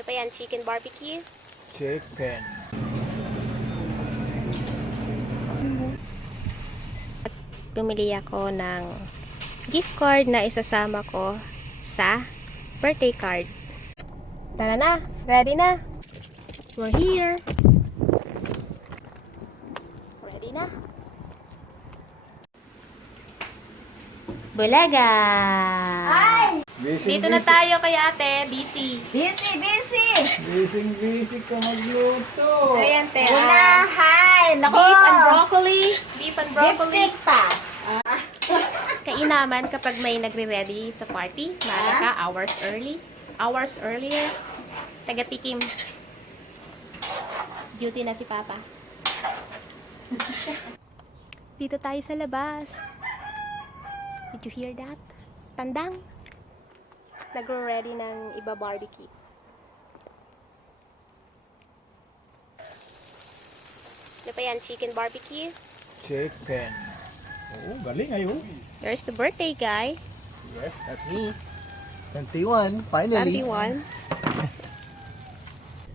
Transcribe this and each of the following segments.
Ano pa yan? Chicken barbecue? Chicken. Bumili ako ng gift card na isasama ko sa birthday card. Tara na! Ready na! We're here! Ready na! Bulaga! Ay! Dito na tayo kay ate, busy. Busy! Busy ka magluto. Ayan, te. Unahay! Nako! Beef and broccoli. Beef and broccoli. Lipstick pa! Kainaman kapag may nagre-ready sa party. Maaga ka, hours earlier. Taga-tikim. Duty na si Papa. Dito tayo sa labas. Did you hear that? Tandang. Nagre-ready ng iba barbecue. Ano pa yan? Chicken barbecue? Chicken. Oo, galing ayo. There's the birthday guy. Yes, that's me. 21, finally. 21.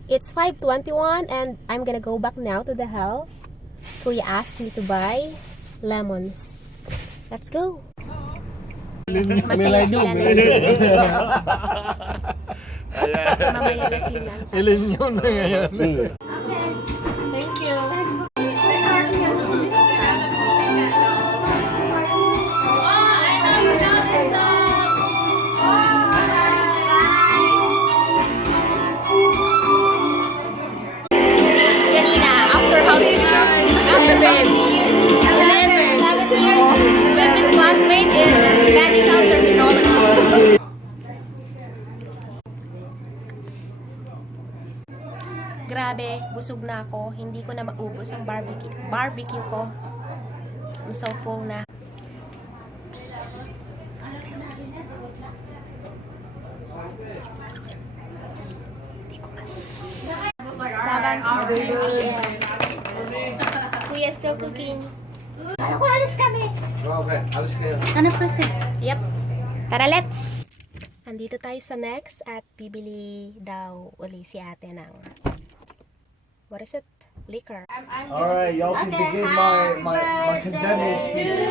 It's 5:21 and I'm gonna go back now to the house. Kuya asked me to buy lemons. Let's go. Masaya sila na mamaya na sila. Ilan yun na ngayon? Thank you. Janina, after how many years? After 11 years, we've been classmates in Banning Town Terminology. Grabe, busog na ako. Hindi ko na maubos ang barbecue ko. I'm so full na. Saban p.m. Kuya still cooking. Ano ko, alis kami? Okay, alis kayo. Ano kasi? Yep. Tara, let's! Nandito tayo sa next at bibili daw uli si ate ng what is it? Liquor. Alright, y'all can begin my condemning speech.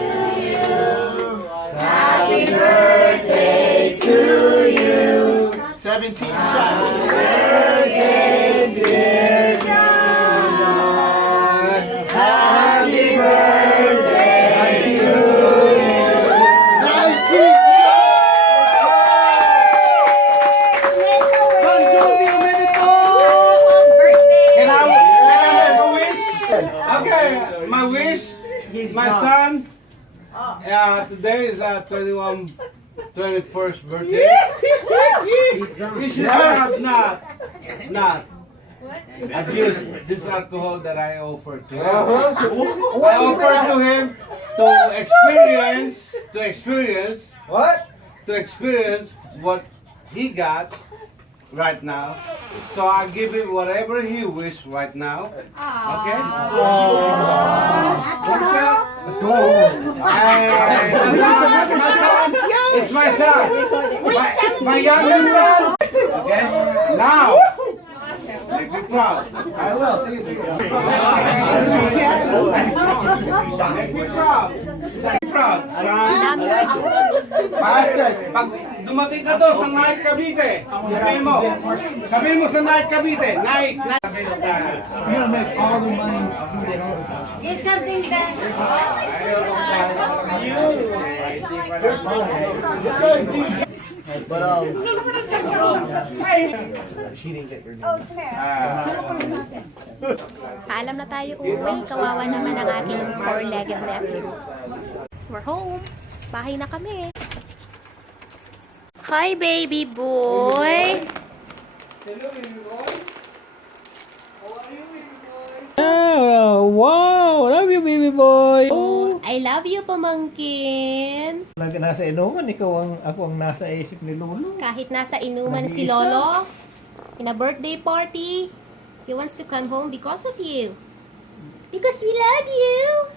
Happy birthday to you. 17 shots. Birthday, dear John. Happy birthday to you. 19 Okay, my wish, my son, today is 21st birthday. You should have not abused this alcohol that I offered to him. I offered to him to experience what he got right now. So I give him whatever he wishes right now. Okay? Let's go. It's my son. My youngest son. Okay? Now, make me proud. I will. Sige. Make me proud. Make me proud, son. Master. Pag dumating ka to sa Night Cavite, sabihin mo sa Night Cavite, Night. You're gonna make all the money. Give something back. But she didn't get your name. Oh, Tamara. Paalam na tayo uwi. Kawawa naman ang aking four-legged nephew. We're home. Bahay na kami. Hi, baby boy. Oh, wow! Love you, baby boy! Oh, I love you, pamangkin. Nasa inuman, ako ang nasa isip ni Lolo. Kahit nasa inuman si Lolo, in a birthday party, he wants to come home because of you. Because we love you.